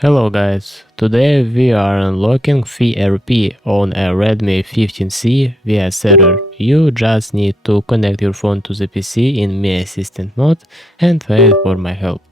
Hello guys, today we are unlocking FRP on a Redmi 15C via server. You just need to connect your phone to the PC in Mi Assistant mode and wait for my help.